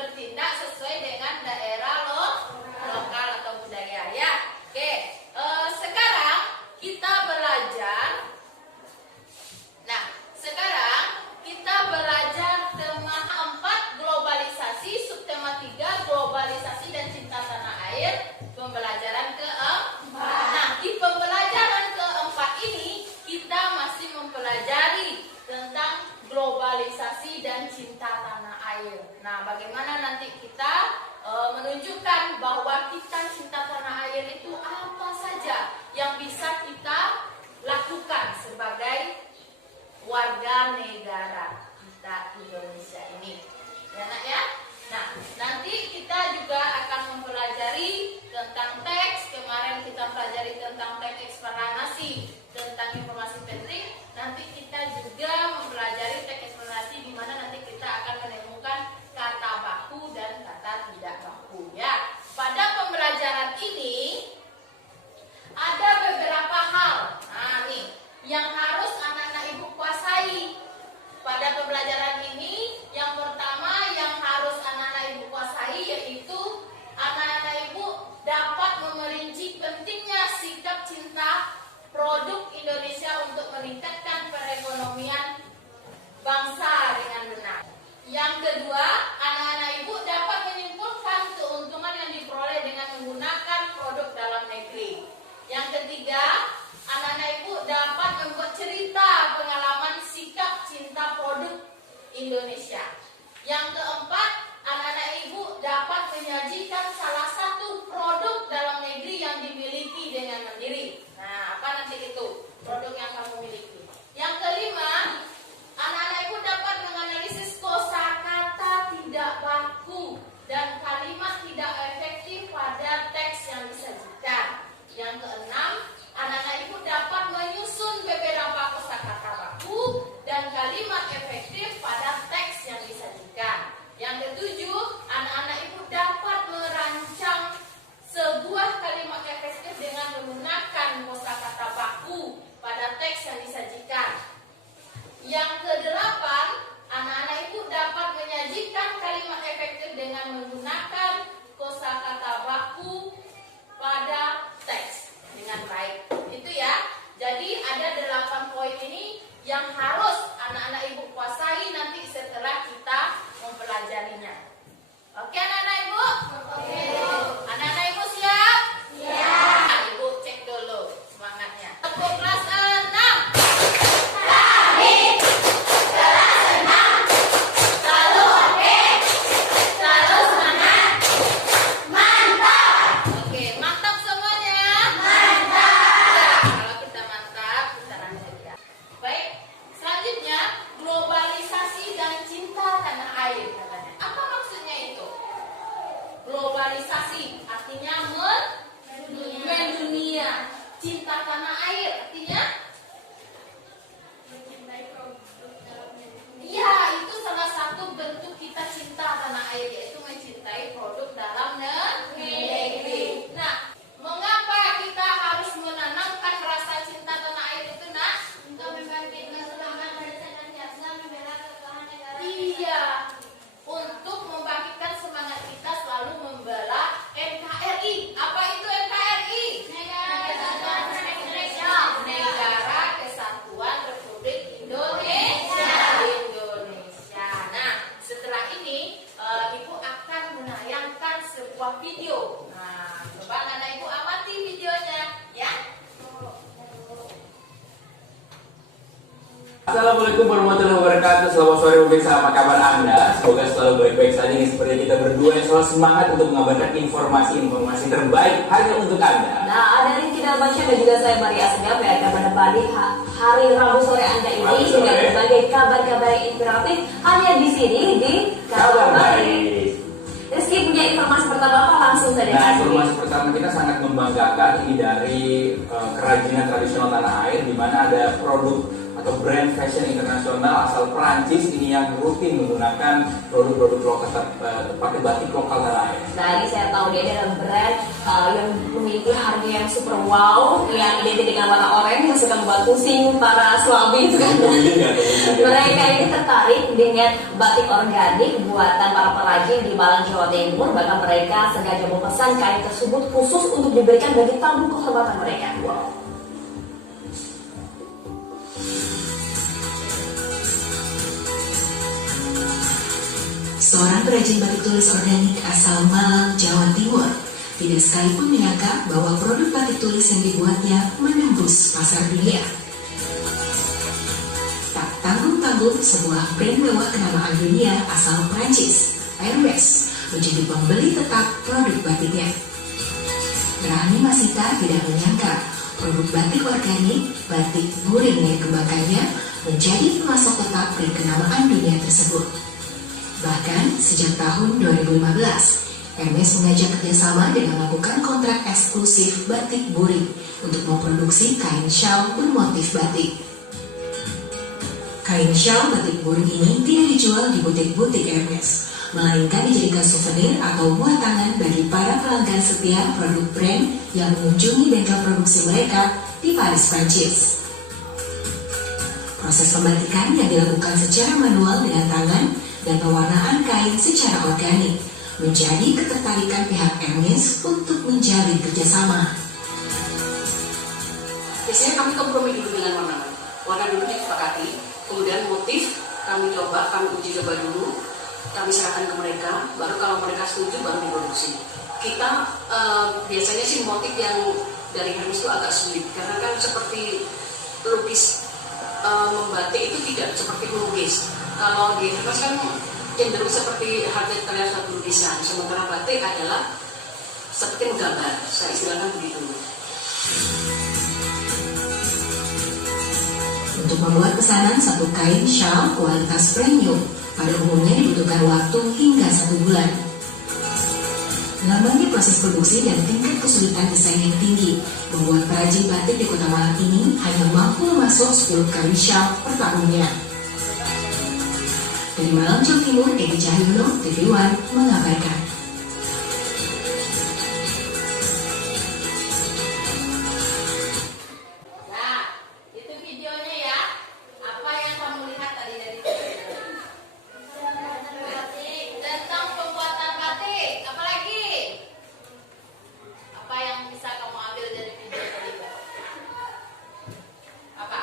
bertindak sesuai dengan daerah lokal atau budaya ya. Oke, sekarang kita belajar. Nah, sekarang kita belajar tema 4 globalisasi, subtema 3 globalisasi dan cinta tanah air, pembelajaran keempat. Nah, di pembelajaran keempat ini kita masih mempelajari tentang globalisasi dan cinta tanah air. Nah, bagaimana nanti kita menunjukkan bahwa kita cinta tanah air itu apa saja yang bisa kita lakukan sebagai warga negara kita Indonesia ini. Ya, Nak ya? Nah, nanti kita juga akan mempelajari tentang teks. Kemarin kita pelajari tentang teks eksplanasi, tentang informasi penting. Nanti kita juga mempelajari teks eksplanasi di mana nanti kita akan menemukan kata baku dan kata tidak baku ya. Pada pembelajaran ini ada beberapa hal. Nah, nih yang harus anak-anak ibu kuasai. Pada pembelajaran ini yang pertama yang harus anak-anak ibu kuasai yaitu anak-anak ibu dapat memerinci pentingnya sikap cinta produk Indonesia untuk meningkatkan perekonomian bangsa dengan benar. Yang kedua, anak-anak ibu dapat menyimpulkan keuntungan yang diperoleh dengan menggunakan produk dalam negeri. Yang ketiga, anak-anak ibu dapat membuat cerita pengalaman sikap cinta produk Indonesia. Yang keempat, anak-anak ibu dapat menyajikan salah satu produk dalam negeri yang dimiliki dengan mandiri. Nah, apa nanti itu produk yang kamu miliki? Yang kelima, anak-anak ibu dapat menganalisis kosakata tidak baku dan kalimat tidak efektif pada teks yang disajikan. Yang keenam, anak-anak ibu dapat menyusun beberapa kosakata baku dan kalimat efektif pada teks yang disajikan. Yang ketujuh, anak-anak ibu dapat merancang sebuah kalimat efektif dengan menggunakan kosakata baku pada teks yang disajikan. Yang kedelapan, anak-anak ibu dapat menyajikan kalimat efektif dengan menggunakan kosakata baku pada teks dengan baik. Itu ya. Jadi ada 8 poin ini yang harus anak-anak ibu kuasai nanti setelah kita mempelajarinya. Oke anak-anak ibu? Oke. Anak-anak ibu siap? Siap. Nah, ibu cek dulu semangatnya. Tepuk kelas 6. Kami kelas 6 selalu oke, selalu semangat, mantap. Oke, mantap semuanya. Mantap. Kalau kita mantap, kita lanjut ya. Baik, selanjutnya globalisasi dan cinta tanah air katanya. Apa maksudnya itu? Globalisasi artinya mendunia. Cinta tanah air artinya iya, itu salah satu bentuk kita cinta tanah air, yaitu mencintai produk dalam negeri. Nah, mengapa kita harus menanamkan rasa cinta tanah air itu, Nak? Untuk membangkitkan semangat barisan dan jasa membela keutuhan negara. Iya, untuk membangkitkan semangat kita selalu membela NKRI. Apa itu NKRI? Negara Kesatuan Republik Indonesia. Negara Kesatuan Republik Indonesia. Nah, setelah ini ibu akan menayangkan sebuah video. Nah, coba anak ibu amati videonya, ya. Assalamualaikum warahmatullahi wabarakatuh. Selamat sore pemirsa, apa kabar Anda? Semoga selalu baik-baik saja nih, seperti kita berdua yang selalu semangat untuk mengabarkan informasi-informasi terbaik hanya untuk Anda. Nah, dari Tidak Baca dan juga saya Maria Segap yang akan menemani hari Rabu sore Anda ini dengan berbagai kabar-kabar yang inspiratif hanya di sini di Kabar Baik. Rizky punya informasi pertama apa? Langsung saja. Nah, informasi pertama kita sangat membanggakan ini dari kerajinan tradisional tanah air, di mana ada produk atau brand fashion internasional asal Prancis ini yang rutin menggunakan produk-produk lokal pakai batik lokal tanah air. Nah, ini saya tahu dia adalah brand yang memiliki harga yang super wow, yang identik dengan warna oranye yang suka membuat pusing para suami itu kan. Mereka ini tertarik dengan batik organik buatan para perajin di Malang, Jawa Timur. Bahkan mereka sengaja memesan kain tersebut khusus untuk diberikan bagi tamu kehormatan mereka. Wow. Seorang perajin batik tulis organik asal Malang, Jawa Timur tidak sekalipun menyangka bahwa produk batik tulis yang dibuatnya menembus pasar dunia. Tak tanggung-tanggung, sebuah brand mewah kenamaan dunia asal Prancis, Hermes, menjadi pembeli tetap produk batiknya. Rahmi Masita tidak menyangka produk batik organik, batik buring yang dikembangkannya menjadi pemasok tetap dan kenamaan dunia tersebut. Bahkan sejak tahun 2015, Hermes mengajak kerjasama dengan melakukan kontrak eksklusif batik buring untuk memproduksi kain shawl bermotif batik. Kain shawl batik buring ini tidak dijual di butik-butik Hermes, melainkan dijadikan souvenir atau buat tangan bagi para pelanggan setia produk brand yang mengunjungi bengkel produksi mereka di Paris, Prancis. Proses pembatikan yang dilakukan secara manual dengan tangan dan pewarnaan kain secara organik menjadi ketertarikan pihak Hermes untuk menjalin kerjasama. Biasanya kami kompromi dulu dengan warna. Warna dulu disepakati, kemudian motif kami coba, kami uji coba dulu, kami serahkan ke mereka, baru kalau mereka setuju baru diproduksi. Kita biasanya sih motif yang dari Hermes itu agak sulit, karena kan seperti lukis, membatik itu tidak seperti melukis. Kalau di Hermes kan cenderung seperti hardback karya satu lukisan, sementara batik adalah seperti menggambar, saya istilahkan begitu. Untuk membuat pesanan satu kain shawl kualitas premium, pada umumnya dibutuhkan waktu hingga 1 bulan. Lamanya proses produksi dan tingkat kesulitan desain yang tinggi membuat perajin batik di Kota Malang ini hanya mampu memasok 10 kain shawl per tahunnya. Dari Malang, Jawa Timur, Edi Cahyono, TV One mengabarkan. Nah, itu videonya ya. Apa yang kamu lihat tadi dari video? Tentang pembuatan batik. Apa lagi? Apa yang bisa kamu ambil dari video tadi? Apa?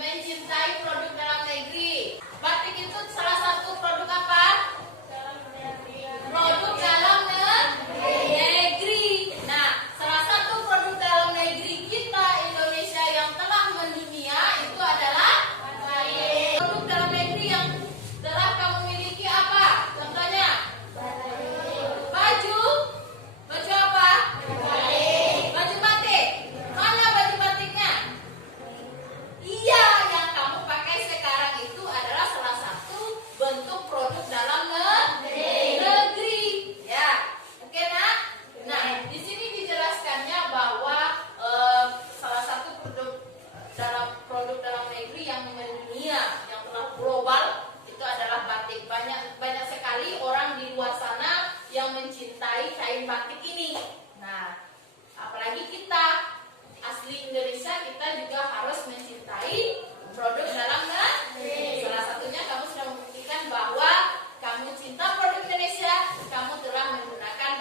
Mencintai produk dalam negeri. Batik itu salah satu produk apa? Produk dalam negeri. Nah, salah satu produk dalam negeri kita Indonesia yang telah mendunia itu adalah produk dalam negeri yang telah kamu miliki apa? Contohnya? Baju. Baju apa? Baju batik. Mana baju batiknya? Iya, yang kamu pakai sekarang itu adalah salah satu bentuk produk dalam negeri. Ya, oke nak? Nah, di sini dijelaskannya bahwa salah satu produk dalam negeri yang mendunia, yang telah global itu adalah batik. Banyak sekali orang di luar sana yang mencintai kain batik ini. Nah, apalagi kita asli Indonesia, kita juga harus mencintai produk dalam negeri. Salah satunya kamu sudah membuktikan bahwa kamu cinta produk Indonesia, kamu telah menggunakan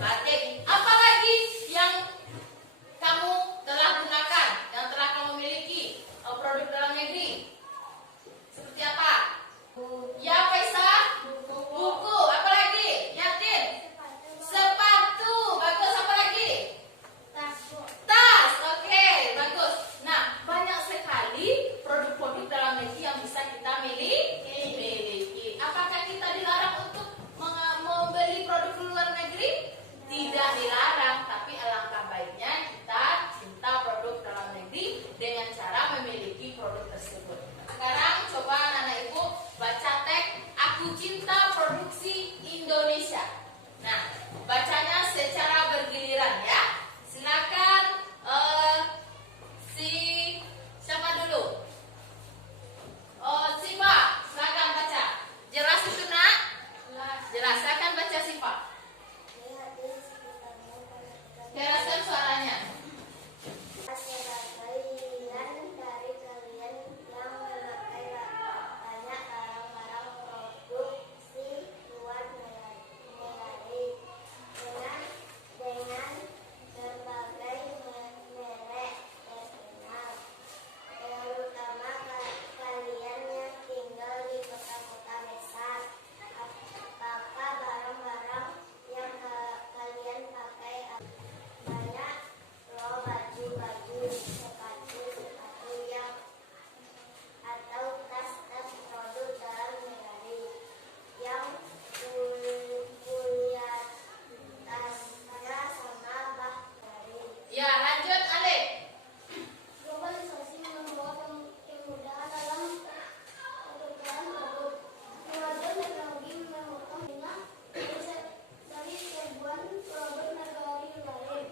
batik. Apalagi yang kamu telah gunakan, yang telah kamu miliki produk dalam negeri? Seperti apa? Ya, Faisal? Buku. Apalagi? Yatin? Sepatu. Bagus. Apa lagi? Tas, oke, bagus. Nah, banyak sekali produk-produk dalam negeri yang bisa kita miliki. Apakah kita dilarang untuk membeli produk luar negeri? Tidak dilarang, tapi alangkah baiknya kita cinta produk dalam negeri dengan cara memiliki produk tersebut. Sekarang coba anak-anak ibu baca teks "Aku Cinta Produksi Indonesia". Nah, bacanya secara bergiliran ya. Silakan si Jelaskan baca sifat. Jelaskan suaranya. Sebagian dari kalian yang memakai banyak barang-barang produksi luar negeri dengan berbagai merek terkenal, terutama kalian yang tinggal di kota-kota besar. Apakah barang-barang yang kalian pakai banyak loh baju-baju, sepatu yang atau tas-tas produk dalam negeri yang kuliahnya sama bahari. Ya, lanjut Alif. Globalisasi membawa kemudahan dalam pertukaran produk. Kemajuan teknologi memotong minyak dari ribuan produk negara lain.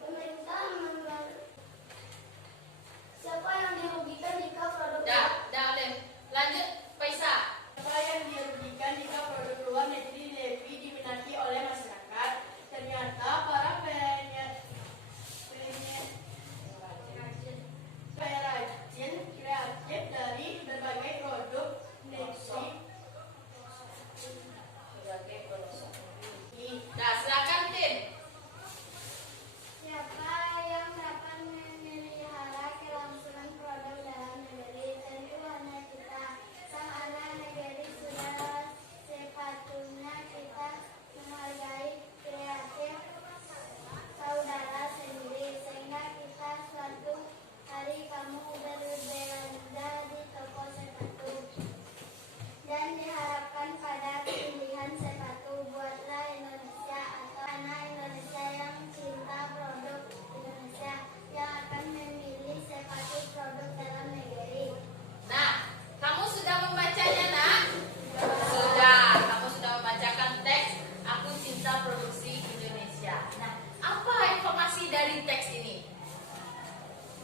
Pemerintah siapa yang dirugikan jika produk Dah Alif. Lanjut Faisal. Siapa yang dirugikan jika produk luar negeri lebih diminati oleh masyarakat? Ternyata para perajin kreatif dari berbagai produk negeri. Nah, silakan Tin. Siapa yang dapat memelihara kelangsungan produk dalam negeri? Tentu hanya kita, sang anak negeri. Sudah sepatutnya kita menghargai kreatif saudara sendiri, sehingga kita suatu hari kamu berbelanja di toko sepatu dan diharapkan pada pilihan sepatu. Buatlah Indonesia atau anak Indonesia yang cinta produk Indonesia yang akan memilih sepatu produk dalam negeri. Nah, kamu sudah membacanya, Nak? Sudah. Kamu sudah membacakan teks Aku Cinta Produksi Indonesia. Nah, apa informasi dari teks ini?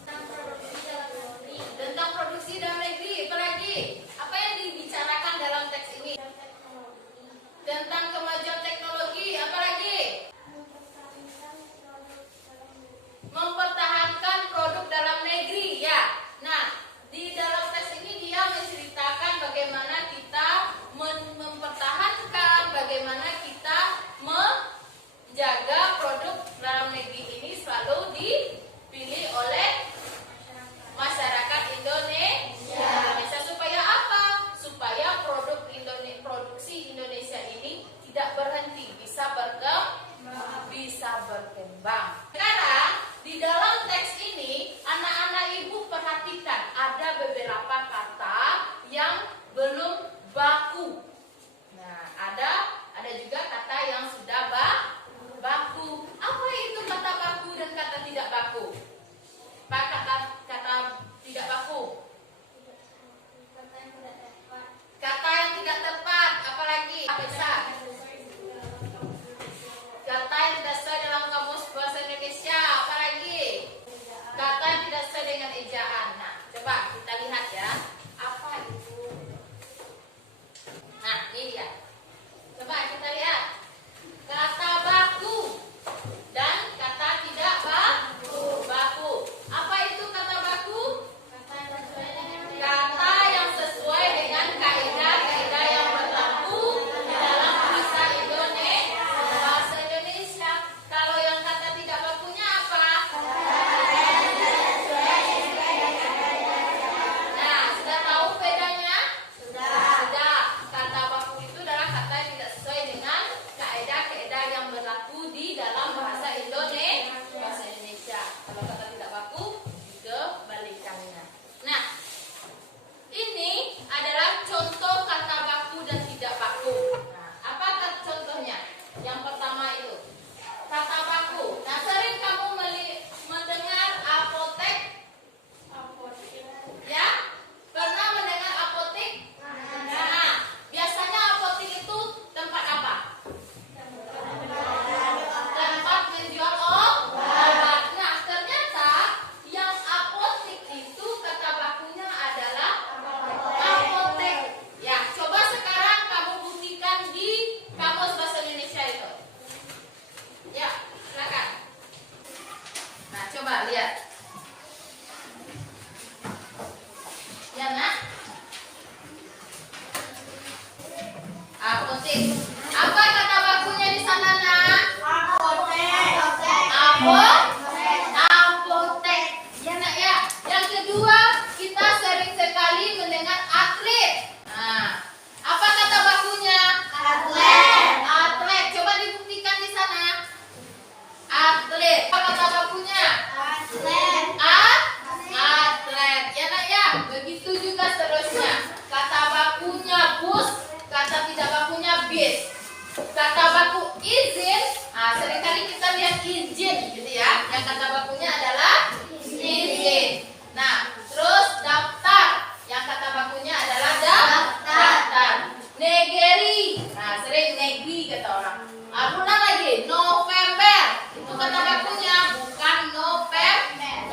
Tentang produksi dalam negeri Tentang produksi dalam negeri. Apa lagi? Apa yang dibicarakan dalam teks ini? dan teknologi, Tentang kemajuan teknologi. Apa lagi? mempertahankan produk dalam negeri. Mempertahankan produk dalam negeri, ya. Nah, di dalam teks ini dia menceritakan bagaimana kita mempertahankan, bagaimana kita menjaga produk dalam negeri ini selalu dipilih oleh masyarakat Indonesia. Supaya apa? Supaya produksi Indonesia ini tidak berhenti, bisa berkembang. Sekarang di dalam teks ini anak-anak ibu perhatikan ada beberapa kata yang belum baku. Nah, ada juga kata yang sudah baku. Apa itu kata baku dan kata tidak baku? Pak, kata tidak baku. Kata yang tidak tepat, apalagi? Apa bisa? Kata yang tidak sesuai dalam kamus bahasa Indonesia. efektif. Apa kata bakunya di sana, Nak? Apotek. Apotek. Ya, Nak ya. Yang kedua, kita sering sekali mendengar atlet. Nah, apa kata bakunya? Atlet. Coba dibuktikan di sana. Atlet. Apa kata bakunya? Atlet. Ya, Nak ya. Begitu juga seterusnya. Kata bakunya bus, kata tidak bakunya bis. Kata baku izin, seringkali kita lihat izin gitu ya. Yang kata bakunya adalah izin. Nah, terus daftar. Yang kata bakunya adalah daftar. Negeri. Nah, sering negeri kata orang. Ulang lagi, November. Itu kata bakunya bukan November.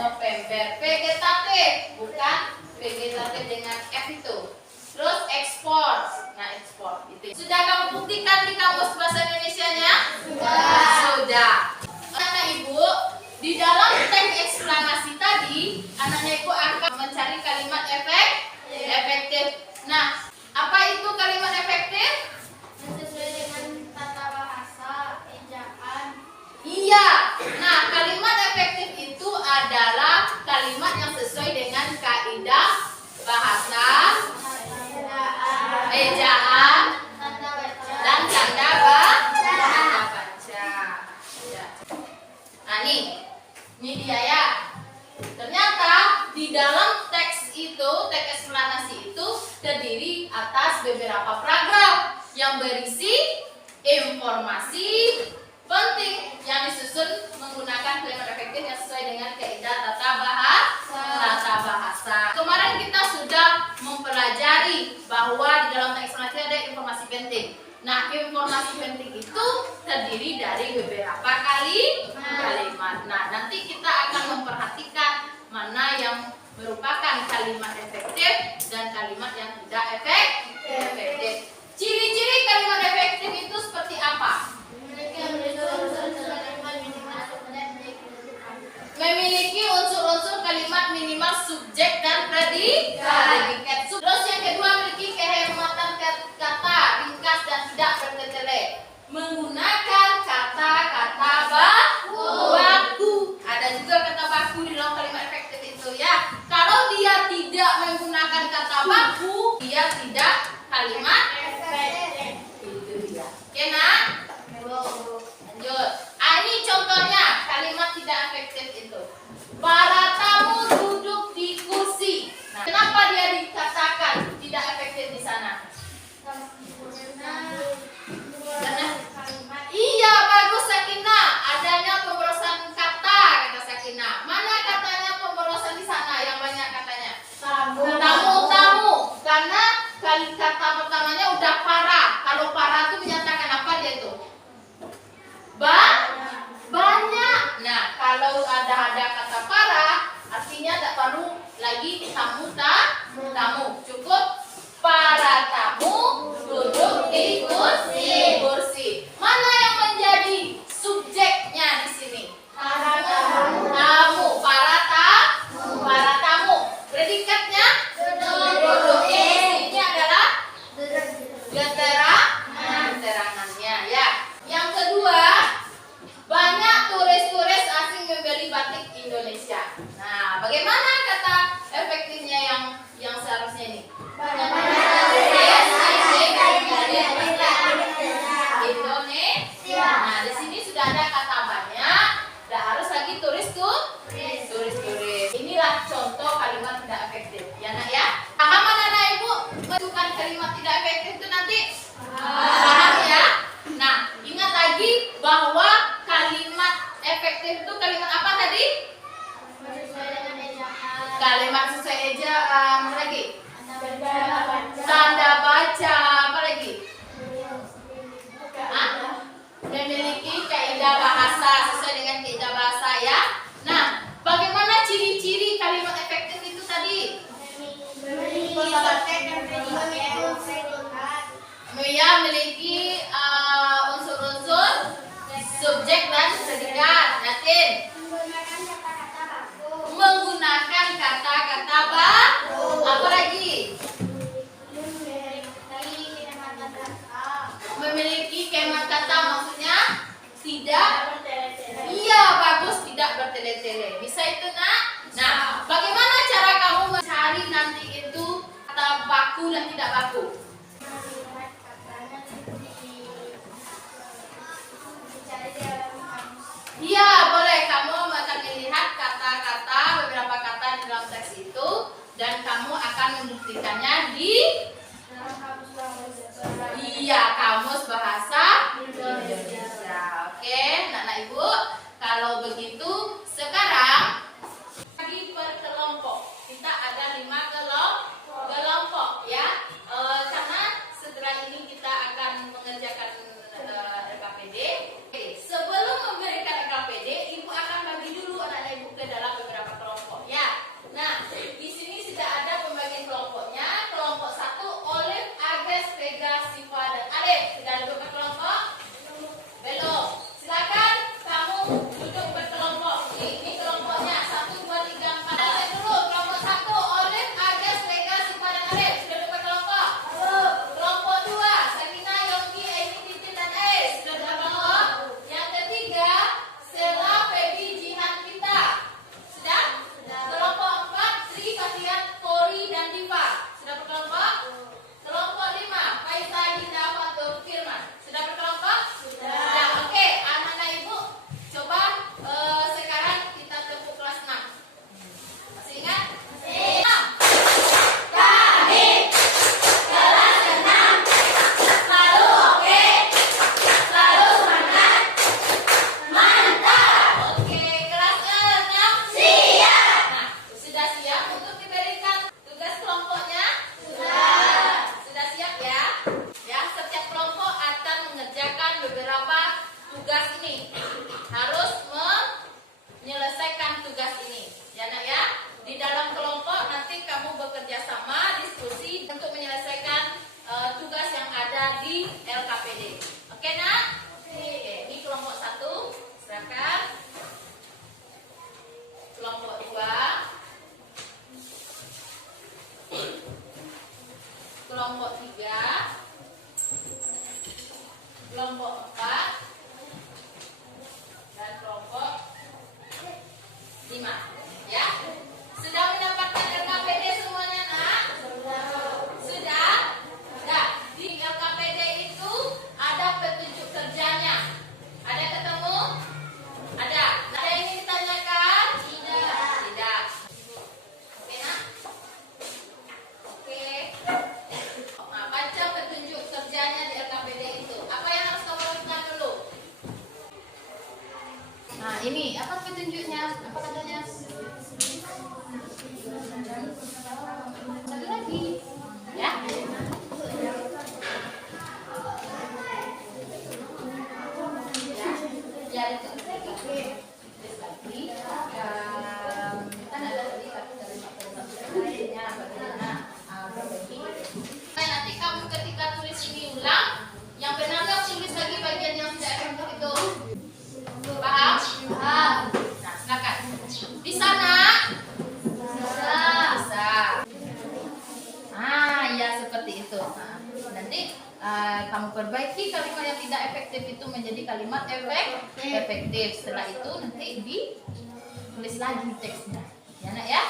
Vegetatif, bukan vegetatif dengan F itu. Terus ekspor. Nah, ekspor itu. Sudah kamu buktikan di kamus bahasa Indonesianya? Sudah. Anak Ibu, di dalam teks eksplanasi tadi, anaknya Ibu akan mencari kalimat efektif. Nah, apa itu kalimat efektif? Sesuai dengan tata bahasa, ejaan. Iya. Nah, kalimat efektif itu adalah kalimat yang sesuai dengan kaidah bahasa, ejaan, dan tanda baca. Ya. Nah, ini dia ya. Ternyata di dalam teks itu, teks eksplanasi itu terdiri atas beberapa paragraf yang berisi informasi penting yang disusun menggunakan kalimat efektif yang sesuai dengan kaidah tata bahasa. Kemarin kita sudah mempelajari bahwa di dalam teks eksplanasi ada informasi penting. Nah, informasi penting itu terdiri dari beberapa kalimat. Nah, nanti kita akan memperhatikan mana yang merupakan kalimat efektif dan kalimat yang tidak efektif. Ciri-ciri kalimat efektif itu seperti apa? Memiliki unsur-unsur kalimat minimal subjek dan predikat. Terus yang kedua, memiliki kehematan kata, ringkas dan tidak bertele. Menggunakan kata-kata baku. Ada juga kata baku di dalam kalimat efektif itu ya. Kalau dia tidak menggunakan kata baku, dia tidak kalimat efektif. Itu dia. Oke, Nak? Lanjut. Ini contohnya kalimat tidak efektif itu. Para tamu duduk di kursi. Nah, kenapa dia dikatakan tidak efektif di sana? Iya, bagus Sakinah. Adanya pemborosan kata, kata Sakinah. Mana katanya pemborosan di sana yang banyak katanya? Tamu. Karena kata pertamanya udah para. Kalau para itu menyatakan apa dia itu? Banyak. Nah, kalau ada kata para, artinya tak perlu lagi tamu. Cukup para tamu duduk di kursi. Mana yang menjadi subjeknya di sini? Para tamu. Para tamu. Predikatnya duduk. Ini adalah keterangannya ya. Yang kedua, banyak turis-turis asing membeli batik Indonesia. Nah, bagaimana kata efektifnya yang seharusnya ini? Indonesia. Nah, di sini sudah ada kata banyak, tidak harus lagi turis. Inilah contoh kalimat tidak efektif. Ya, Nak ya? Paham anak-anak Ibu menentukan kalimat tidak efektif itu nanti? Paham ya? Nah, ingat lagi bahwa kalimat efektif itu kalimat apa tadi? Kalimat sesuai ejaan. Apa lagi? Tanda baca. Apa lagi? Memiliki kaidah bahasa, sesuai dengan kaidah bahasa ya. Nah, bagaimana ciri-ciri kalimat efektif itu tadi? Memiliki unsur-unsur subjek dan predikat. Yakin? Menggunakan kata-kata baku. Apa lagi? memiliki kalimat kata maksudnya tidak. Iya, bagus, tidak bertele-tele. Bisa itu, Nak? Nah, bagaimana cara kamu mencari nanti itu kata baku dan tidak baku? Iya, boleh. Kamu akan melihat kata-kata, beberapa kata di dalam teks itu, dan kamu akan membuktikannya di kamus bahasa Indonesia. Oke, Anak-anak Ibu. Kalau begitu, sekarang bagi per kelompok. Kita ada 5 kelompok ya. Karena setelah ini kita akan mengerjakan LKPD. Oke, sebelum memberikan LKPD, Ibu akan bagi dulu anak-anak Ibu ke dalam beberapa kelompok ya. Nah, di sini sudah ada pembagian kelompoknya. Kelompok 1 Olive, Agnes, Vega, Siva dan Alif. Sudah duduk berkelompok? Belum. Silakan kamu duduk berkelompok. Ini kelompoknya 1, 2, 3, 4. Lihat dulu kelompok 1 Olive, Agnes, Vega, Siva dan Alif. Sudah duduk berkelompok? Kelompok 2 Sakina, Yongki, Amy, Titin dan Ais. Sudah berkelompok? Yang ketiga Stella, Feby, Jihan, Vita. Sudah? Kelompok 4 Sri, Fasiat, Kori dan Diva. Sudah berkelompok? Kelompok 5 Faisal, Dinda, Fatul, Firman. Sudah berkelompok? Sudah. Oke, anak-anak Ibu, coba sekarang kita tepuk kelas 6. Masih ingat? 6. Kami kelas 6 selalu oke, selalu semangat, mantap. Oke, kelas 6 siap. Nah, sudah siap untuk diberikan tugas kelompoknya? Sudah siap ya? Ya, setiap kelompok akan mengerjakan beberapa tugas ini. Harus menyelesaikan tugas ini. Ya, Nak ya? Di dalam kelompok nanti kamu bekerja sama, diskusi untuk menyelesaikan tugas yang ada di LKPD. Oke, Nak? Oke, ini kelompok 1. Silakan. Kelompok 2. Kelompok 3. Kelompok 4. Dan kelompok 5. Ya? Sudah mendapatkan LKPD semuanya, Nak? Sudah? Sudah. Di LKPD itu ada petunjuk kerjanya. Ada ketemu? Ada. Ada yang ingin ditanyakan? Tidak. Oke, Nak? Oke. Nah, baca petunjuk kerjanya di LKPD itu. Apa yang harus kamu lakukan dulu? Nah, ini apa petunjuknya? Apa katanya? Satu lagi, ya. Ya, itu terus lagi. Kan ada tadi satu dari lainnya bagaimana berbagi. Nanti kamu ketika tulis ini ulang, yang benar nggak tulis lagi bagian yang tidak efektif itu. Paham? Paham. Nah, silakan. Di sana? Bisa. Ya seperti itu. Nah, nanti kamu perbaiki kalimat yang tidak efektif itu menjadi kalimat efektif. Setelah itu nanti ditulis lagi teksnya. Ya, Nak ya?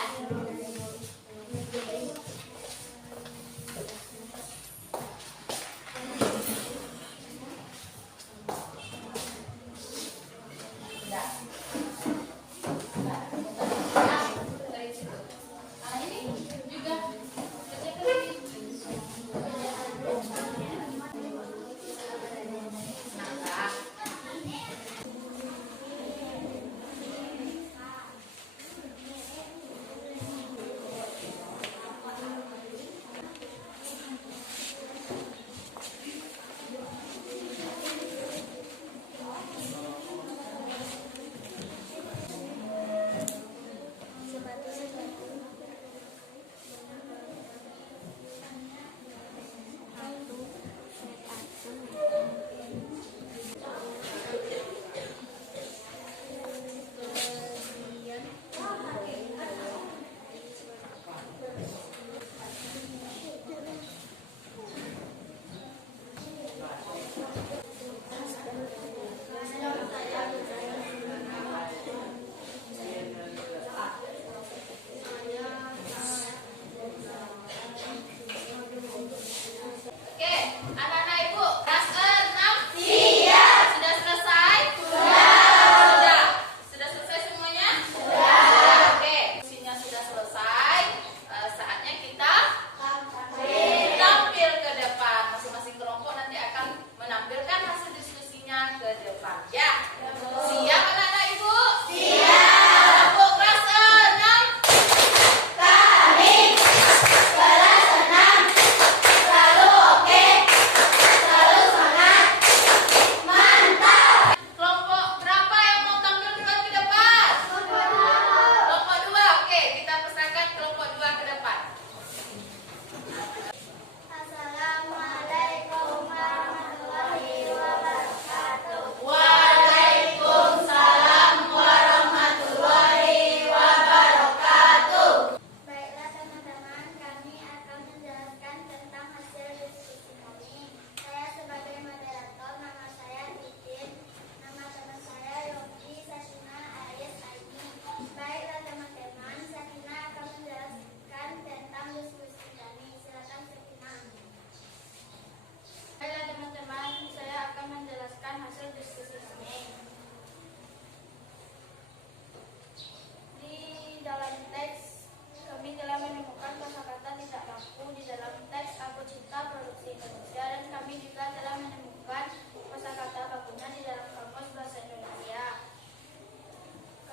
depan. Ya, siap anak-anak ibu? Siap. Tepuk keras 6. Kami kelas 6 selalu oke, selalu semangat, mantap. Kelompok berapa yang mau tampil duluan ke depan? Kelompok 2, oke, kita persilakan kelompok 2 ke depan. Assalamualaikum warahmatullahi wabarakatuh. Waalaikumsalam warahmatullahi wabarakatuh. Baiklah teman-teman, kami akan menjelaskan tentang hasil diskusi kami. Saya sebagai moderator, nama saya Titin, nama teman saya Yogi, Sakina, Aris, Aini. Baiklah teman-teman, Sakina akan menjelaskan tentang diskusi kami. Silakan Sakina. Baiklah teman-teman, saya akan menjelaskan hasil diskusi kami. Di dalam teks, kami telah menemukan kosakata tidak baku di dalam teks Aku Cinta Produksi Indonesia, dan kami juga telah menemukan kosakata bakunya di dalam Kamus Bahasa Indonesia.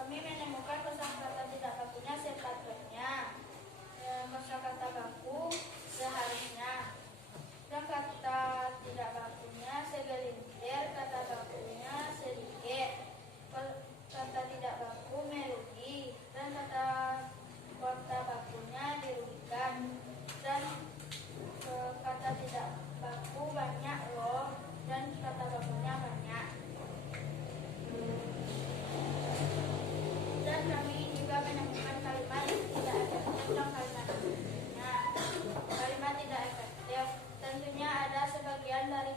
Kami menemukan kosakata tidak bakunya sepatutnya, kosakata baku seharusnya, dan kata tidak bakunya segelintir, kata bakunya sedikit, kata tidak baku merugi, dan kata bakunya dirugikan, dan kata tidak baku banyak loh, dan kata bakunya banyak. Dan kami juga menemukan kalimat tidak efektif dan kalimat efektifnya. Kalimat tidak efektif, tentunya ada sebagian dari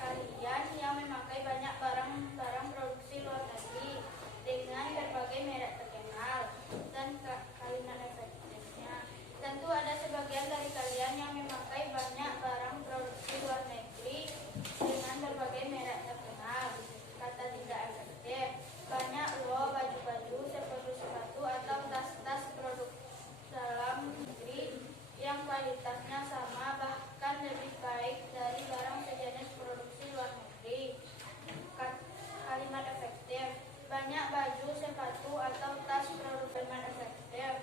kalian yang memakai banyak barang-barang produksi luar negeri dengan berbagai merek terkenal. Dan kalimat efektifnya, tentu ada sebagian dari kalian yang memakai banyak barang produksi luar negeri dengan berbagai merek terkenal. Kata tidak efektif, banyak loh baju-baju, sepatu-sepatu atau tas-tas produk dalam negeri yang kualitasnya sama bahkan lebih baik dari barang sejenis produksi luar negeri. Kalimat efektif, banyak baju, sepatu atau tas produk. Kalimat efektif,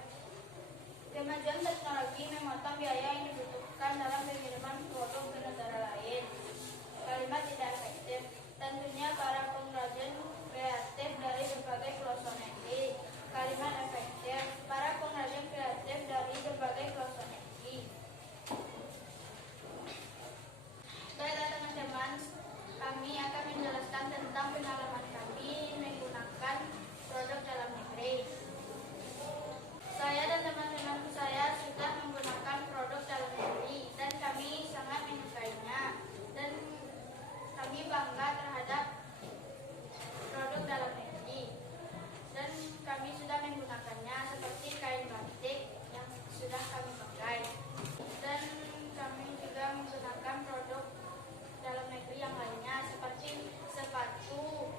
kemajuan teknologi memotong biaya yang dibutuhkan dalam pengiriman produk ke negara lain. Kalimat tidak efektif, tentunya para pengrajin kreatif dari berbagai pelosok negeri. Kalimat efektif, para pengrajin kreatif dari berbagai pelosok negeri. Baiklah teman-teman, kami akan menjelaskan tentang pengalaman kami menggunakan produk dalam negeri. Saya dan teman-teman saya sudah menggunakan produk dalam negeri dan kami sangat menyukainya, dan kami bangga terhadap produk dalam negeri, dan kami sudah menggunakannya seperti kain batik yang sudah kami pakai, dan kami juga menggunakan produk dalam negeri yang lainnya seperti sepatu,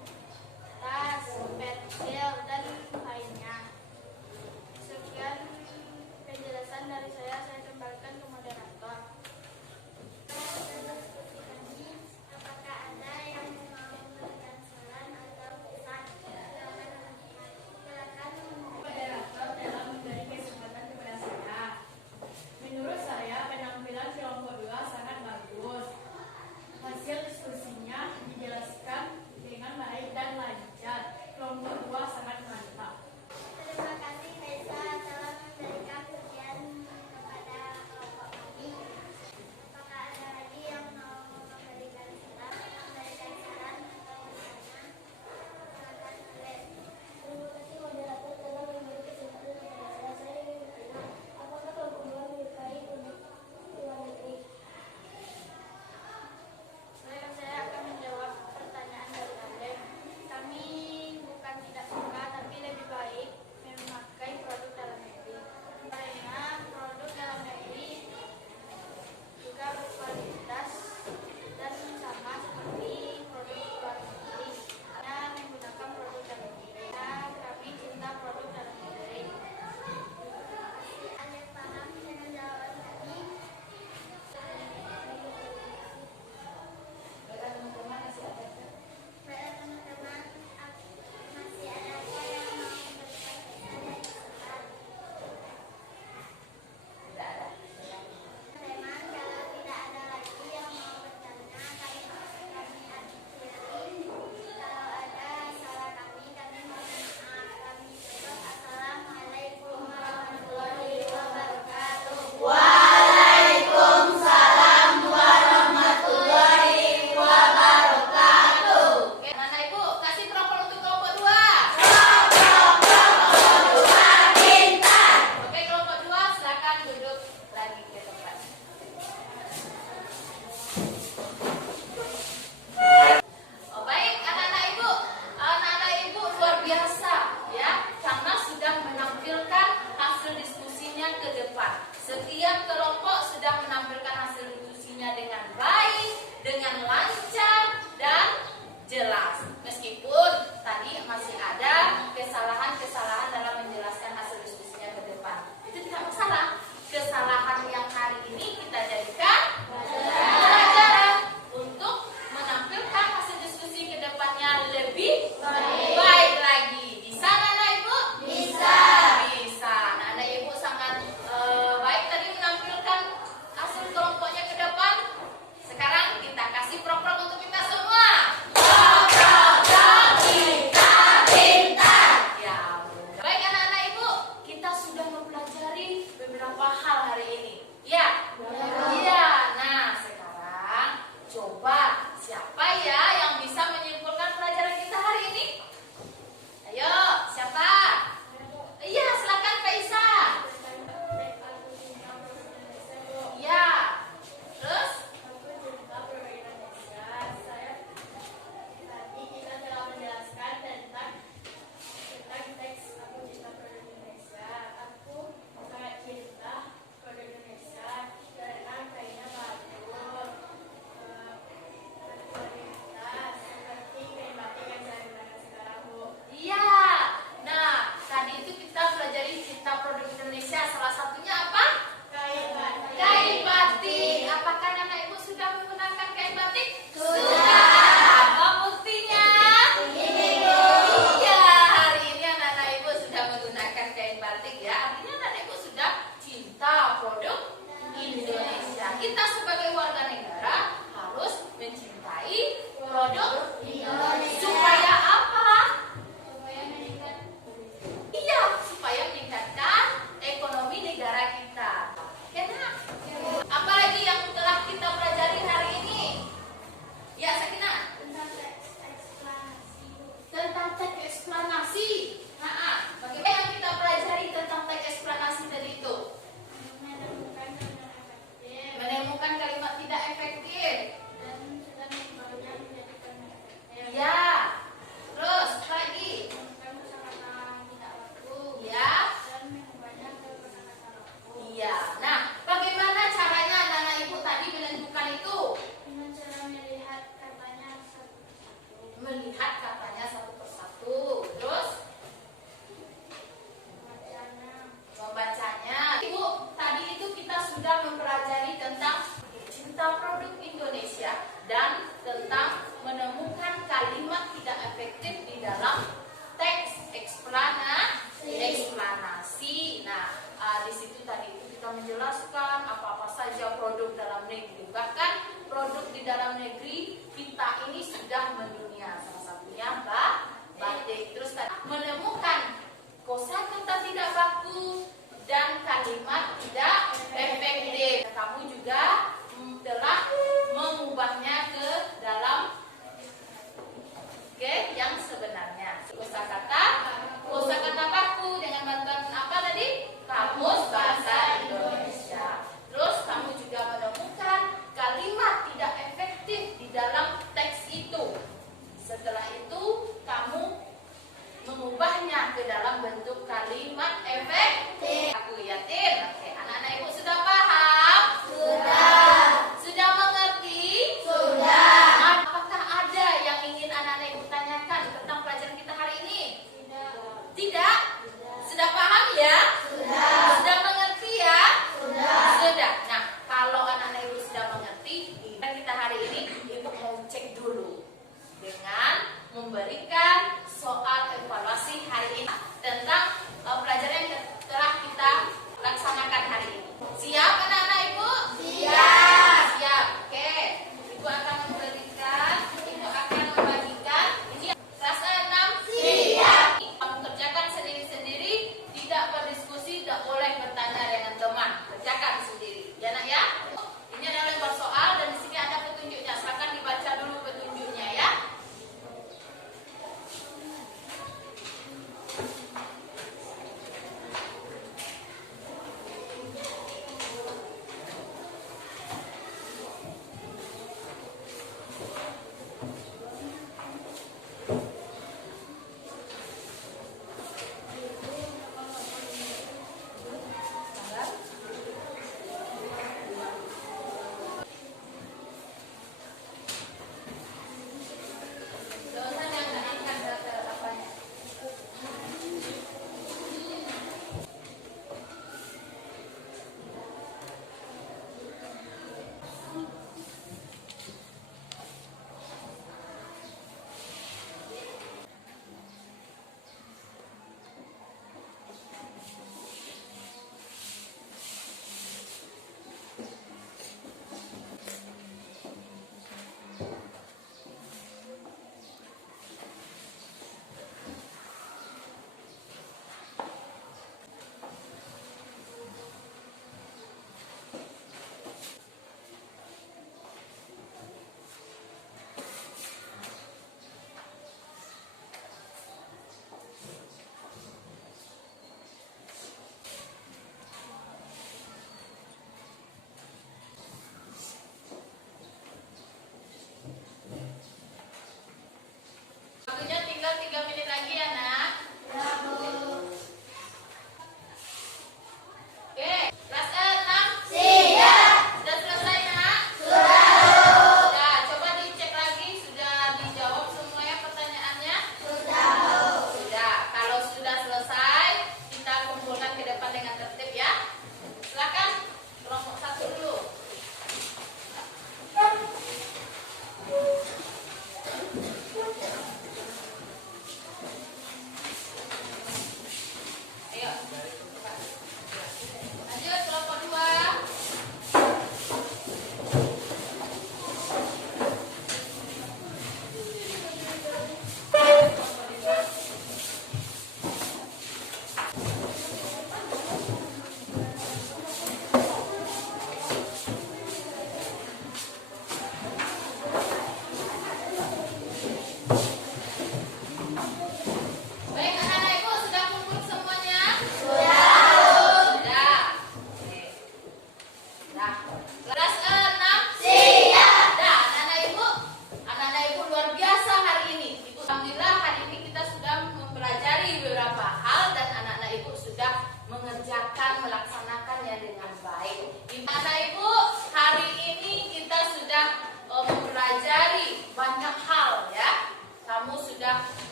tas, pensil, dan lainnya. produk supaya apa? supaya meningkat Iya, supaya meningkatkan ekonomi negara kita. Ya, Nak? Apa lagi yang telah kita pelajari hari ini? Ya, Sakina. tentang teks eksplanasi. Tentang teks eksplanasi. Bagaimana yang kita pelajari tentang teks eksplanasi tadi itu? Menemukan kalimat efektif Menemukan kalimat tidak efektif. dan mengubahnya menjadi kalimat efektif. Ya. Terus apa lagi? Menemukan kosakata tidak laku Ya. dan mengubahnya ke kosakata laku. Iya. Nah, bagaimana caranya anak-anak ibu tadi menentukan itu? Dengan cara melihat katanya satu persatu. Melihat katanya satu persatu. Terus membacanya. Ibu, tadi itu kita sudah mempelajari tentang cinta produk Indonesia dan tentang menemukan kalimat tidak efektif di dalam teks eksplanasi. Nah, di situ tadi itu kita menjelaskan apa-apa saja produk dalam negeri. Bahkan produk di dalam negeri kita ini sudah mendunia. Salah satunya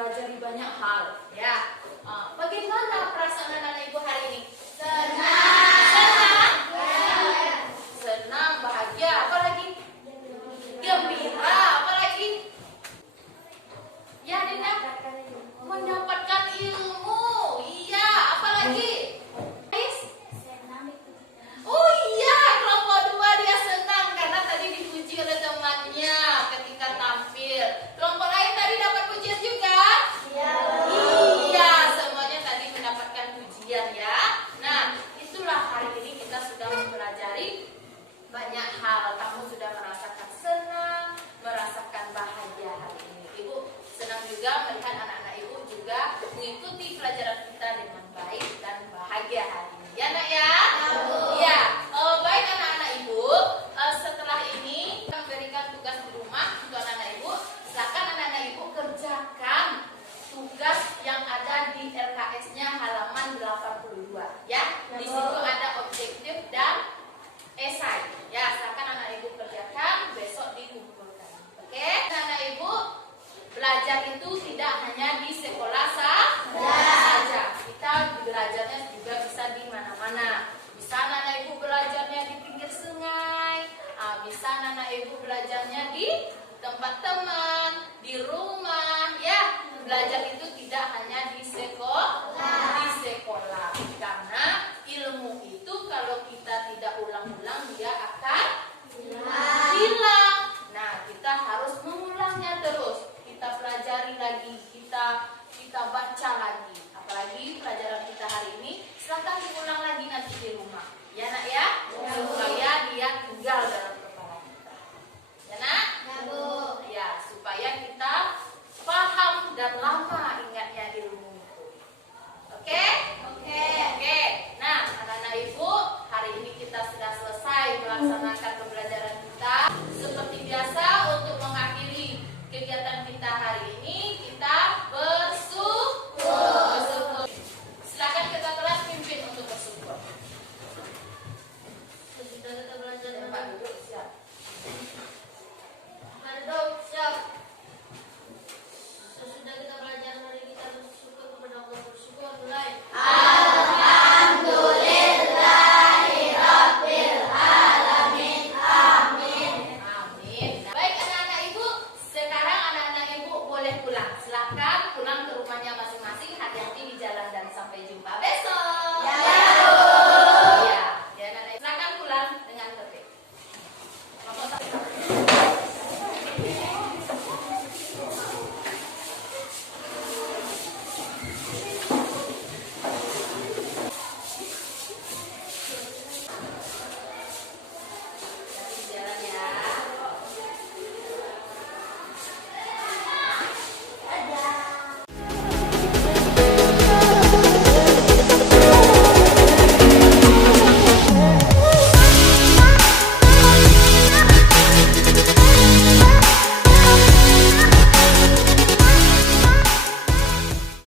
mempelajari banyak hal. Ya, bagaimana perasaan anak-anak ibu hari ini? Senang, bahagia, apalagi gembira, apalagi ya Dinda, mendapatkan ilmu. Iya, apalagi oh iya, kelompok 2 dia senang karena tadi dipuji oleh temannya ketika tampil. Kelompok lain tadi dapat pujian juga? Iya, semuanya tadi mendapatkan pujian ya. Nah, itulah hari ini kita sudah mempelajari banyak hal. Kamu sudah merasakan senang, merasakan bahagia hari ini. Ibu senang juga melihat anak-anak ibu juga mengikuti pelajaran kita dengan baik dan bahagia hari ini. Ya nak ya? Ya, baik anak-anak ibu. Setelah ini kita memberikan tugas di rumah untuk anak-anak ibu. Silakan anak-anak ibu kerjakan tugas yang ada di LKS-nya halaman 82. Ya, di situ ada objektif dan esai. Ya, silakan anak ibu kerjakan, besok dikumpulkan. Oke, anak ibu, belajar itu tidak hanya di sekolah saja. Kita belajarnya juga bisa di mana-mana. Bisa anak ibu belajarnya di pinggir sungai, bisa anak ibu belajarnya di tempat teman, di rumah. Ya, belajar itu tidak hanya di sekolah. Karena ilmu itu kalau kita tidak ulang-ulang dia akan hilang. Nah, kita harus mengulangnya terus. Kita pelajari lagi, kita baca lagi. Apalagi pelajaran kita hari ini, silakan diulang lagi nanti di rumah. Ya nak ya? Supaya dia tinggal dalam kepala kita. Ya nak? Ya, supaya kita paham dan lama ingatnya ilmu itu. Oke? Oke. Nah, anak-anak ibu, hari ini kita sudah selesai melaksanakan pembelajaran kita. Seperti biasa, untuk mengakhiri kegiatan kita hari ini, kita bersyukur. Silakan kita kelas pimpin untuk bersyukur. Sudah kita belajar tempat duduk siap. Duduk siap. Sesudah kita belajar hari kita bersyukur kepada Allah, bersyukur mulai. Baik anak-anak ibu, sekarang anak-anak ibu boleh pulang. Silakan pulang ke rumahnya masing-masing.